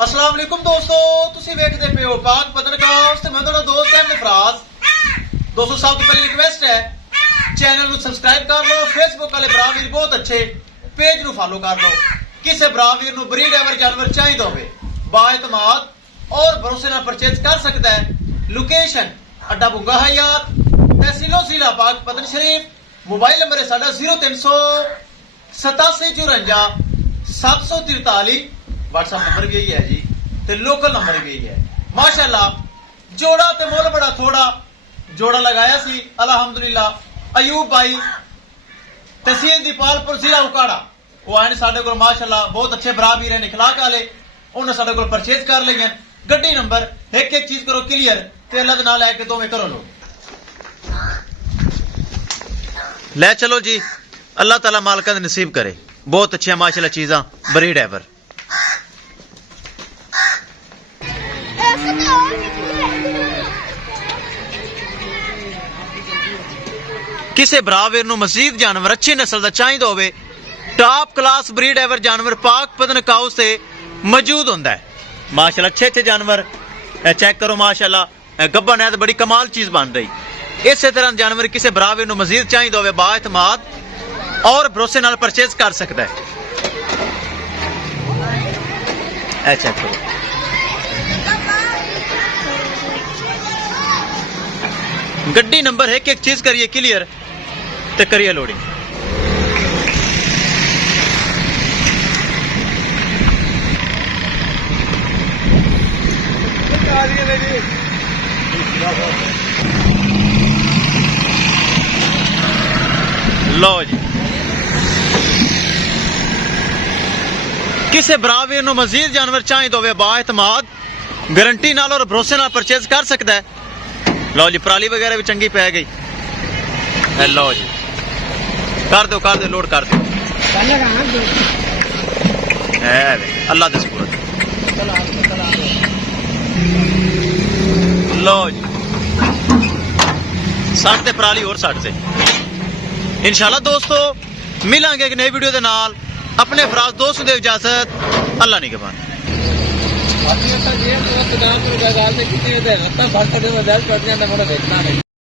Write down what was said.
अस्सलाम वालेकुम दोस्तों, तुसी वेखदे पे हो पाक पत्रकार ते मैं तुहाडा दोस्त है फराज। दोस्तों सब तो पहली रिक्वेस्ट है चैनल ਨੂੰ ਸਬਸਕ੍ਰਾਈਬ ਕਰ ਲਓ। ਫੇਸਬੁੱਕ ਵਾਲੇ ਭਰਾ ਵੀਰ ਬਹੁਤ ਅੱਛੇ ਪੇਜ ਨੂੰ ਫਾਲੋ ਕਰ ਲਓ। ਕਿਸੇ ਭਰਾ ਵੀਰ ਨੂੰ ਬਰੀਡ ਐਵਰ ਜਾਨਵਰ ਚਾਹੀਦਾ ਹੋਵੇ ਬਾਇਤਮਾਦ और भरोसे ਨਾਲ परचेज कर सकता है। लोकेशन अड्डा बुंगा हयात तहसीलो जिला पाक पतन शरीफ। मोबाइल नंबर है साडा 038754 व्हाट्सएप नंबर भी यही है जी ते लोकल नंबर भी यही है। माशाल्लाह जोड़ा ते मुल बड़ा थोड़ा जोड़ा लगाया सी अल्हम्दुलिल्लाह। अयूब भाई तहसील दीपालपुर जिला उकाड़ा वो आए साडे कोल माशाल्लाह बहुत अच्छे भरा भी रहे इखलाक वाले उन्हें साडे कोल परचेज कर लिए। गड्डी नंबर एक एक चीज करो क्लियर ते अल्लाह दे नाल लैके दोवें करो लो ले चलो जी। अल्लाह ताला मालका दे नसीब करे। बहुत अच्छी माशाल्लाह चीज़ां ब्रीड एवर। किसे भरावीर नूं मजीद जानवर अच्छी नस्ल दा चाहिदा होवे टॉप क्लास ब्रीड एवर जानवर पाक पतन काउस से मौजूद होंदा है। माशाल्लाह अच्छे अच्छे जानवर चेक करो माशाल्लाह गब्बन है तो बड़ी कमाल चीज बन रही। इस तरह जानवर किसी भरावीर नूं मजीद चाहिदा होवे बाएतमाद और भरोसे नाल परचेज कर सकता है। चेक करो गड्डी नंबर एक एक चीज करिए क्लियर ते करिए लोडिंग। लो जी किसी भरावीर नूं मजीद जानवर चाहिए होवे बाएतमाद गारंटी नाल और भरोसे नाल परचेज कर सकता है। लो जी पराली वगैरह भी चंगी पै गई। लो जी कर दो लोड कर दो। अल्लाह दे सुपुर्द। लो जी साठ ते पराली और साठ से इंशाल्लाह दोस्तों मिलांगे एक नई वीडियो दे नाल। अपने फराज दोस्त दे इजाजत अल्लाह निगहबान।